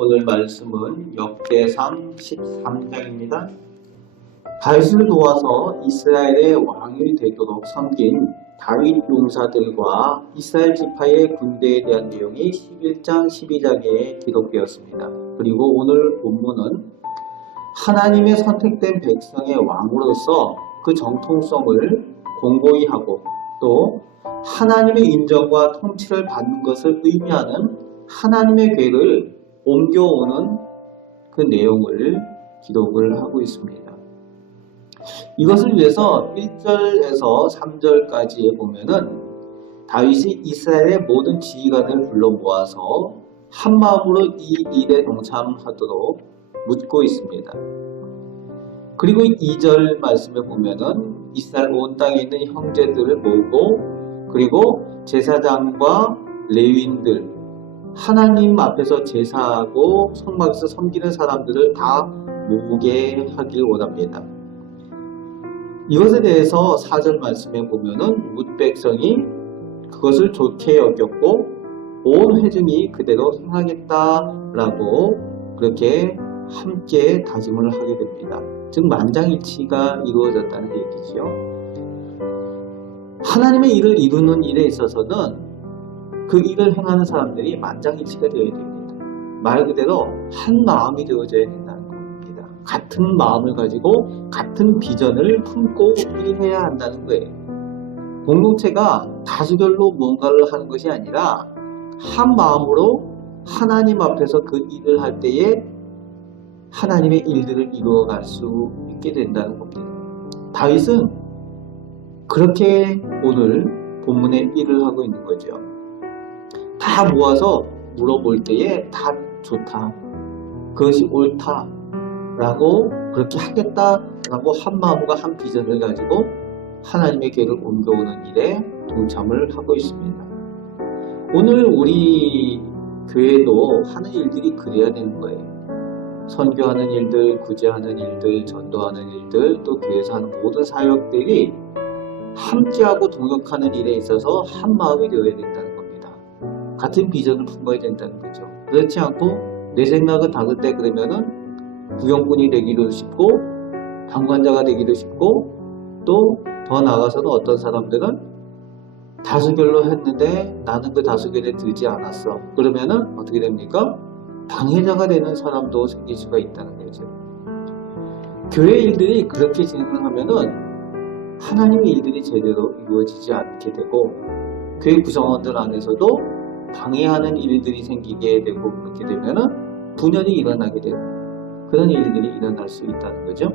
오늘 말씀은 역대상 13장입니다. 다윗을 도와서 이스라엘의 왕이 되도록 섬긴 다윗 용사들과 이스라엘 지파의 군대에 대한 내용이 11장, 12장에 기록되었습니다. 그리고 오늘 본문은 하나님의 선택된 백성의 왕으로서 그 정통성을 공고히 하고 또 하나님의 인정과 통치를 받는 것을 의미하는 하나님의 궤를 옮겨오는 그 내용을 기록을 하고 있습니다. 이것을 위해서 1절에서 3절까지에 보면은 다윗이 이스라엘의 모든 지휘관을 불러 모아서 한마음으로 이 일에 동참하도록 묻고 있습니다. 그리고 2절 말씀에 보면은 이스라엘 온 땅에 있는 형제들을 모으고 그리고 제사장과 레위인들 하나님 앞에서 제사하고 성막에서 섬기는 사람들을 다 모으게 하길 원합니다. 이것에 대해서 4절 말씀에 보면은 뭇 백성이 그것을 좋게 여겼고 온 회중이 그대로 행하겠다라고 그렇게 함께 다짐을 하게 됩니다. 즉 만장일치가 이루어졌다는 얘기죠. 하나님의 일을 이루는 일에 있어서는 그 일을 행하는 사람들이 만장일치가 되어야 됩니다. 말 그대로 한 마음이 되어져야 된다는 겁니다. 같은 마음을 가지고 같은 비전을 품고 일해야 한다는 거예요. 공동체가 다수결로 뭔가를 하는 것이 아니라 한 마음으로 하나님 앞에서 그 일을 할 때에 하나님의 일들을 이루어갈 수 있게 된다는 겁니다. 다윗은 그렇게 오늘 본문에 일을 하고 있는 거죠. 다 모아서 물어볼 때에 다 좋다, 그것이 옳다 라고 그렇게 하겠다라고 한 마음과 한 비전을 가지고 하나님의 궤를 옮겨오는 일에 동참을 하고 있습니다. 오늘 우리 교회도 하는 일들이 그래야 되는 거예요. 선교하는 일들, 구제하는 일들, 전도하는 일들, 또 교회에서 하는 모든 사역들이 함께하고 동역하는 일에 있어서 한 마음이 되어야 된다는 겁니다. 같은 비전을 품어야 된다는 거죠. 그렇지 않고 내 생각은 다른데 그러면은 구경꾼이 되기도 쉽고 방관자가 되기도 쉽고 또 더 나아가서는 어떤 사람들은 다수결로 했는데 나는 그 다수결에 들지 않았어. 그러면은 어떻게 됩니까? 방해자가 되는 사람도 생길 수가 있다는 거죠. 교회 일들이 그렇게 진행을 하면은 하나님의 일들이 제대로 이루어지지 않게 되고 교회 구성원들 안에서도 방해하는 일들이 생기게 되고 그렇게 되면은 분열이 일어나게 되고 그런 일들이 일어날 수 있다는 거죠.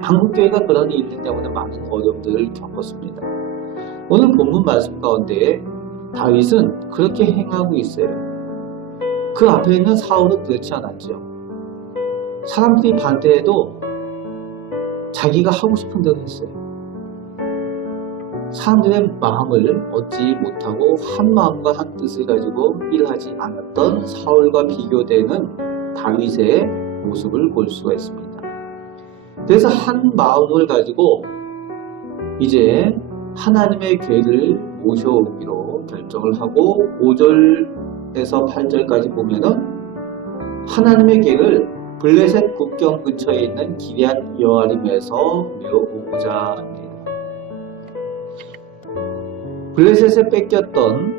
한국교회가 그런 일들 때문에 많은 어려움들을 겪었습니다. 오늘 본문 말씀 가운데 다윗은 그렇게 행하고 있어요. 그 앞에 있는 사울은 그렇지 않았죠. 사람들이 반대해도 자기가 하고 싶은 대로 했어요. 사람들의 마음을 얻지 못하고 한 마음과 한 뜻을 가지고 일하지 않았던 사울과 비교되는 다윗의 모습을 볼 수가 있습니다. 그래서 한 마음을 가지고 이제 하나님의 궤를 모셔오기로 결정을 하고 5절에서 8절까지 보면은 하나님의 궤를 블레셋 국경 근처에 있는 기럇 여아림에서 메어오고자 합니다. 블레셋에 뺏겼던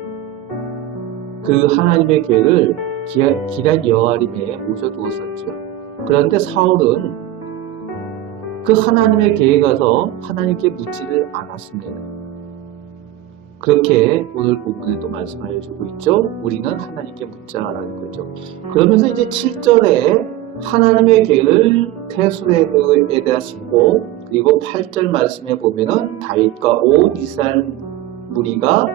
그 하나님의 궤를 기럇 여아림에 모셔두었었죠. 그런데 사울은 그 하나님의 궤에 가서 하나님께 묻지를 않았습니다. 그렇게 오늘 본문에도 말씀하여 주고 있죠. 우리는 하나님께 묻자라는 거죠. 그러면서 이제 7절에 하나님의 궤를 태수레에다 싣고 그리고 8절 말씀에 보면은 다윗과 온 이스라엘 무리가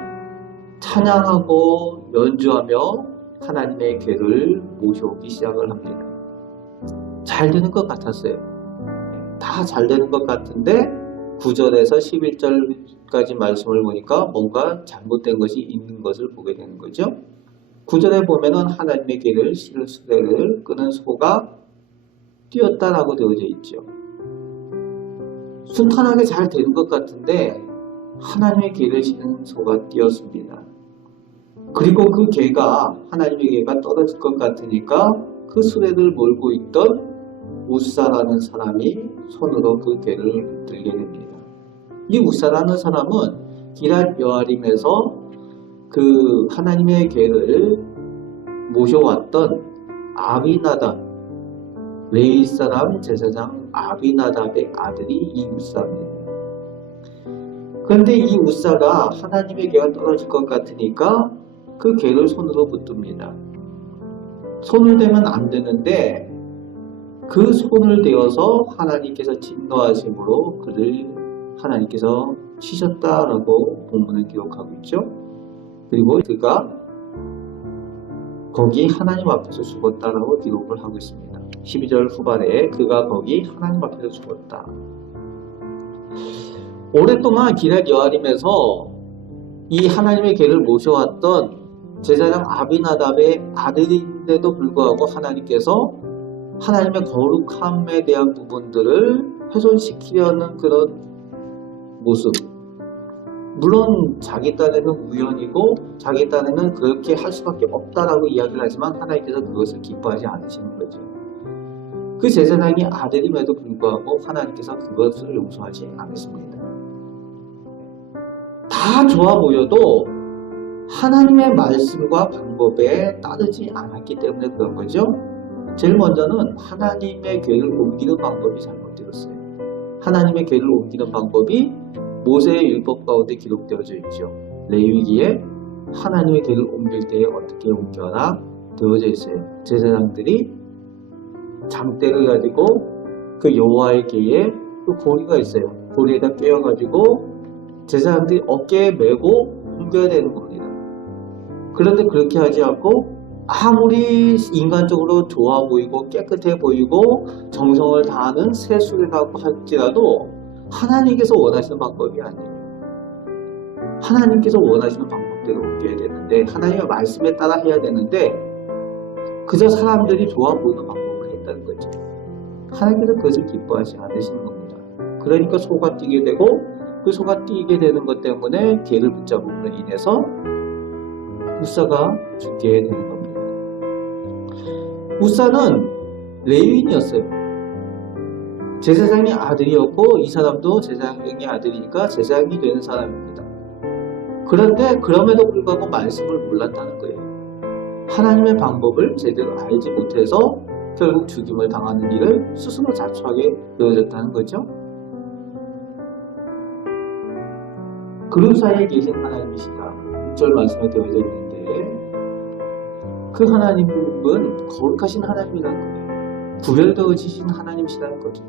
찬양하고 연주하며 하나님의 궤를 모셔오기 시작을 합니다. 잘 되는 것 같았어요. 다 잘 되는 것 같은데 9절에서 11절까지 말씀을 보니까 뭔가 잘못된 것이 있는 것을 보게 되는 거죠. 9절에 보면은 하나님의 궤를 실을 수레를 끄는 소가 뛰었다라고 되어져 있죠. 순탄하게 잘 되는 것 같은데 하나님의 궤를 실은 소가 뛰었습니다. 그리고 그 개가 하나님의 개가 떨어질 것 같으니까 그 수레를 몰고 있던 우사라는 사람이 손으로 그 개를 붙들게 됩니다. 이 우사라는 사람은 기럇 여아림에서 그 하나님의 개를 모셔왔던 아비나답, 레위 사람 제사장 아비나답의 아들이 이 우사입니다. 그런데 이 우사가 하나님의 개가 떨어질 것 같으니까 그 개를 손으로 붙듭니다. 손을 대면 안 되는데 그 손을 대어서 하나님께서 진노하심으로 그를 하나님께서 치셨다라고 본문을 기록하고 있죠. 그리고 그가 거기 하나님 앞에서 죽었다라고 기록을 하고 있습니다. 12절 후반에 그가 거기 하나님 앞에서 죽었다. 오랫동안 기럇 여아림에서 이 하나님의 개를 모셔왔던 제사장 아비나답의 아들인데도 불구하고 하나님께서 하나님의 거룩함에 대한 부분들을 훼손시키려는 그런 모습. 물론 자기 딴에는 우연이고 자기 딴에는 그렇게 할 수밖에 없다라고 이야기를 하지만 하나님께서 그것을 기뻐하지 않으시는 거죠. 그 제사장이 아들임에도 불구하고 하나님께서 그것을 용서하지 않으십니다. 다 좋아 보여도 하나님의 말씀과 방법에 따르지 않았기 때문에 그런 거죠. 제일 먼저는 하나님의 궤를 옮기는 방법이 잘못되었어요. 하나님의 궤를 옮기는 방법이 모세의 율법 가운데 기록되어져 있죠. 레위기에 하나님의 궤를 옮길 때에 어떻게 옮겨라 되어져 있어요. 제사장들이 장대를 가지고 그 여호와의 궤에 그 고리가 있어요. 고리에다 꿰어가지고 제사장들이 어깨에 메고 옮겨야 되는 겁니다. 그런데 그렇게 하지 않고 아무리 인간적으로 좋아 보이고 깨끗해 보이고 정성을 다하는 세수라고 할지라도 하나님께서 원하시는 방법이 아니에요. 하나님께서 원하시는 방법대로 옮겨야 되는데 하나님의 말씀에 따라 해야 되는데 그저 사람들이 좋아 보이는 방법을 했다는 거죠. 하나님께서 그것을 기뻐하지 않으시는 겁니다. 그러니까 소가 뛰게 되고 그 소가 뛰게 되는 것 때문에 개를 붙잡음으로 인해서 우사가 죽게 되는 겁니다. 우사는 레위인이었어요. 제사장의 아들이었고 이 사람도 제사장의 아들이니까 제사장이 되는 사람입니다. 그런데 그럼에도 불구하고 말씀을 몰랐다는 거예요. 하나님의 방법을 제대로 알지 못해서 결국 죽임을 당하는 일을 스스로 자초하게 되어졌다는 거죠. 그룹 사이에 계신 하나님이시다. 6절 말씀에 되어져 있는데 그 하나님은 거룩하신 하나님이라는 거예요. 구별되어지신 하나님이시라는 거죠.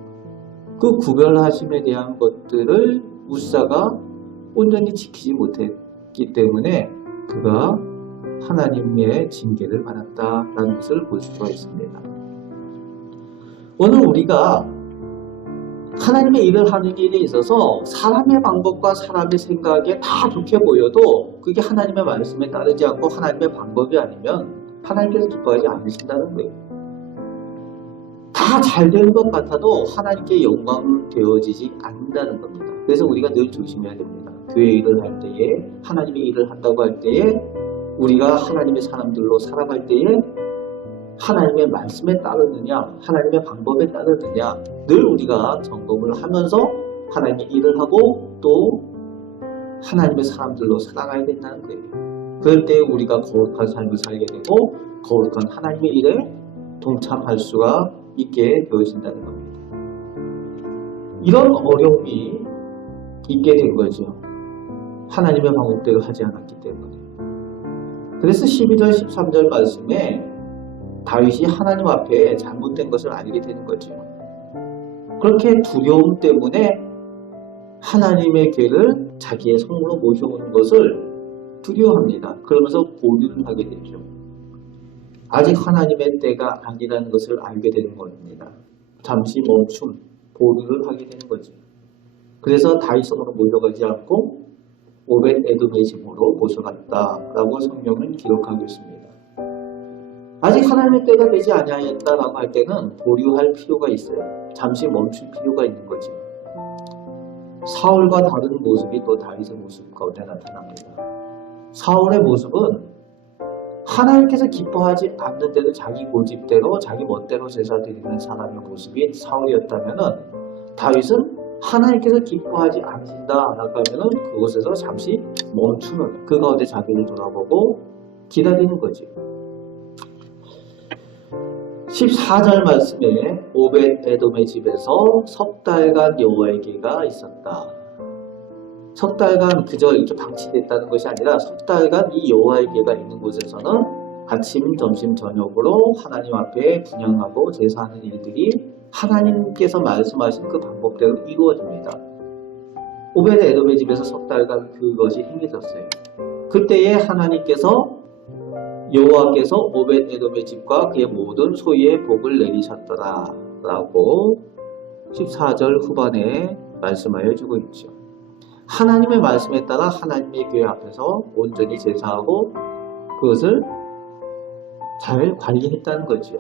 그 구별하심에 대한 것들을 우사가 온전히 지키지 못했기 때문에 그가 하나님의 징계를 받았다라는 것을 볼 수가 있습니다. 오늘 우리가 하나님의 일을 하는 일에 있어서 사람의 방법과 사람의 생각에 다 좋게 보여도 그게 하나님의 말씀에 따르지 않고 하나님의 방법이 아니면 하나님께서 기뻐하지 않으신다는 거예요. 다 잘 되는 것 같아도 하나님께 영광 되어지지 않는다는 겁니다. 그래서 우리가 늘 조심해야 됩니다. 교회 일을 할 때에 하나님의 일을 한다고 할 때에 우리가 하나님의 사람들로 살아갈 때에 하나님의 말씀에 따르느냐 하나님의 방법에 따르느냐 늘 우리가 점검을 하면서 하나님의 일을 하고 또 하나님의 사람들로 살아가야 된다는 거예요. 그럴 때 우리가 거룩한 삶을 살게 되고 거룩한 하나님의 일에 동참할 수가 있게 되어진다는 겁니다. 이런 어려움이 있게 된 거죠. 하나님의 방법대로 하지 않았기 때문에. 그래서 12절 13절 말씀에 다윗이 하나님 앞에 잘못된 것을 알게 되는 거죠. 그렇게 두려움 때문에 하나님의 궤를 자기의 성으로 모셔오는 것을 두려워합니다. 그러면서 보류를 하게 되죠. 아직 하나님의 때가 아니라는 것을 알게 되는 겁니다. 잠시 멈춤, 보류를 하게 되는 거죠. 그래서 다윗 성으로 모셔가지 않고 오벳 에돔의 집으로 모셔갔다라고 성경은 기록하고 있습니다. 아직 하나님의 때가 되지 아니하였다라고 할 때는 보류할 필요가 있어요. 잠시 멈출 필요가 있는 거죠. 사울과 다른 모습이 또 다윗의 모습 가운데 나타납니다. 사울의 모습은 하나님께서 기뻐하지 않는데도 자기 고집대로 자기 멋대로 제사 드리는 사람의 모습이 사울이었다면은, 다윗은 하나님께서 기뻐하지 않으신다라고 하면은 그곳에서 잠시 멈추는, 그 가운데 자기를 돌아보고 기다리는 거죠. 14절 말씀에 오벳 에돔의 집에서 석 달간 여호와의 궤가 있었다. 석 달간 그저 이렇게 방치됐다는 것이 아니라 석 달간 이 여호와의 궤가 있는 곳에서는 아침, 점심, 저녁으로 하나님 앞에 분향하고 제사하는 일들이 하나님께서 말씀하신 그 방법대로 이루어집니다. 오벳 에돔의 집에서 석 달간 그것이 행해졌어요. 그때에 여호와께서 오벳 에돔의 집과 그의 모든 소유에 복을 내리셨더라 라고 14절 후반에 말씀하여 주고 있죠. 하나님의 말씀에 따라 하나님의 교회 앞에서 온전히 제사하고 그것을 잘 관리했다는 거죠.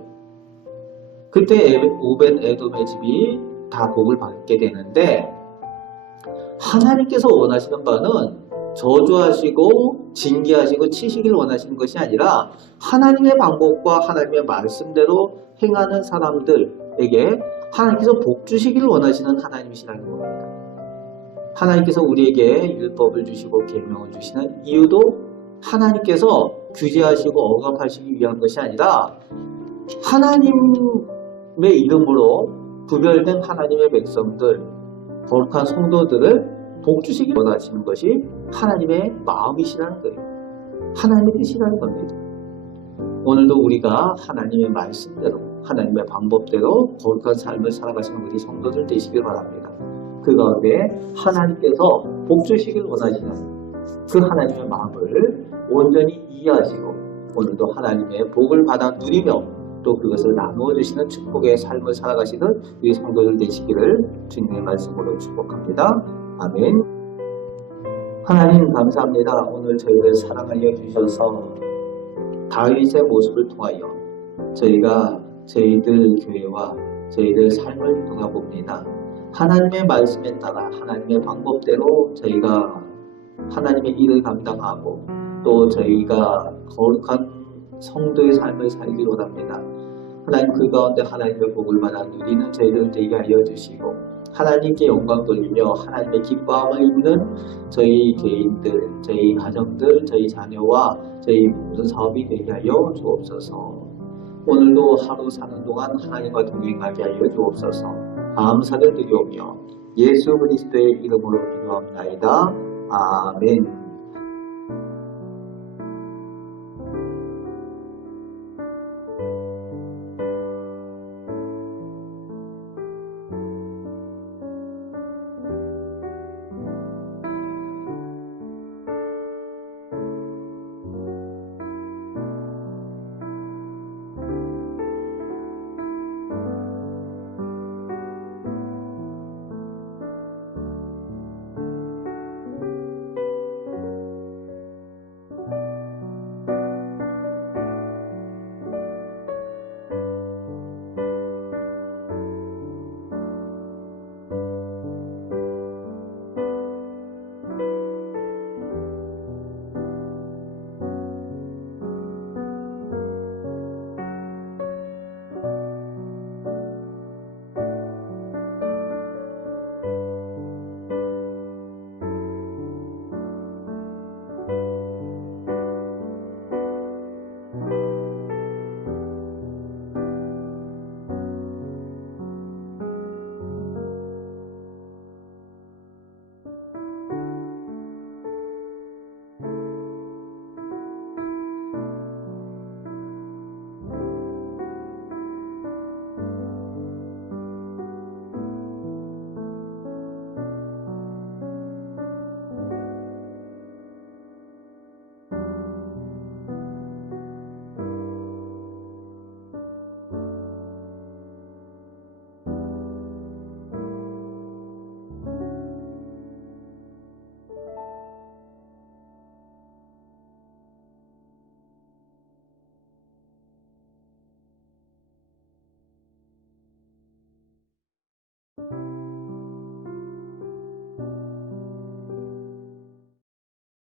그때 오벳 에돔의 집이 다 복을 받게 되는데, 하나님께서 원하시는 바는 저주하시고 징계하시고 치시길 원하시는 것이 아니라 하나님의 방법과 하나님의 말씀대로 행하는 사람들에게 하나님께서 복 주시길 원하시는 하나님이시라는 겁니다. 하나님께서 우리에게 율법을 주시고 계명을 주시는 이유도 하나님께서 규제하시고 억압하시기 위한 것이 아니라 하나님의 이름으로 구별된 하나님의 백성들, 거룩한 성도들을 복 주시기 원하시는 것이 하나님의 마음이시라는 거예요. 하나님의 뜻이라는 겁니다. 오늘도 우리가 하나님의 말씀대로, 하나님의 방법대로 거룩한 삶을 살아가시는 우리 성도들 되시길 바랍니다. 그 가운데 하나님께서 복 주시길 원하시는 그 하나님의 마음을 온전히 이해하시고 오늘도 하나님의 복을 받아 누리며 또 그것을 나누어 주시는 축복의 삶을 살아가시는 우리 성도들 되시기를 주님의 말씀으로 축복합니다. 아멘. 하나님 감사합니다. 오늘 저희를 사랑하여 주셔서 다윗의 모습을 통하여 저희가 저희들 교회와 저희들 삶을 돌아봅니다. 하나님의 말씀에 따라 하나님의 방법대로 저희가 하나님의 일을 감당하고 또 저희가 거룩한 성도의 삶을 살기 원합니다. 하나님 그 가운데 하나님의 복을 받아 누리는 저희들 되게 하여 주시고 하나님께 영광 돌리며 하나님의 기뻐함을 입는 저희 개인들, 저희 가정들, 저희 자녀와 저희 모든 사업이 되게 하여 주옵소서. 오늘도 하루 사는 동안 하나님과 동행하게 하여 주옵소서. 감사를 드리오며 예수 그리스도의 이름으로 기도합나이다. 아멘.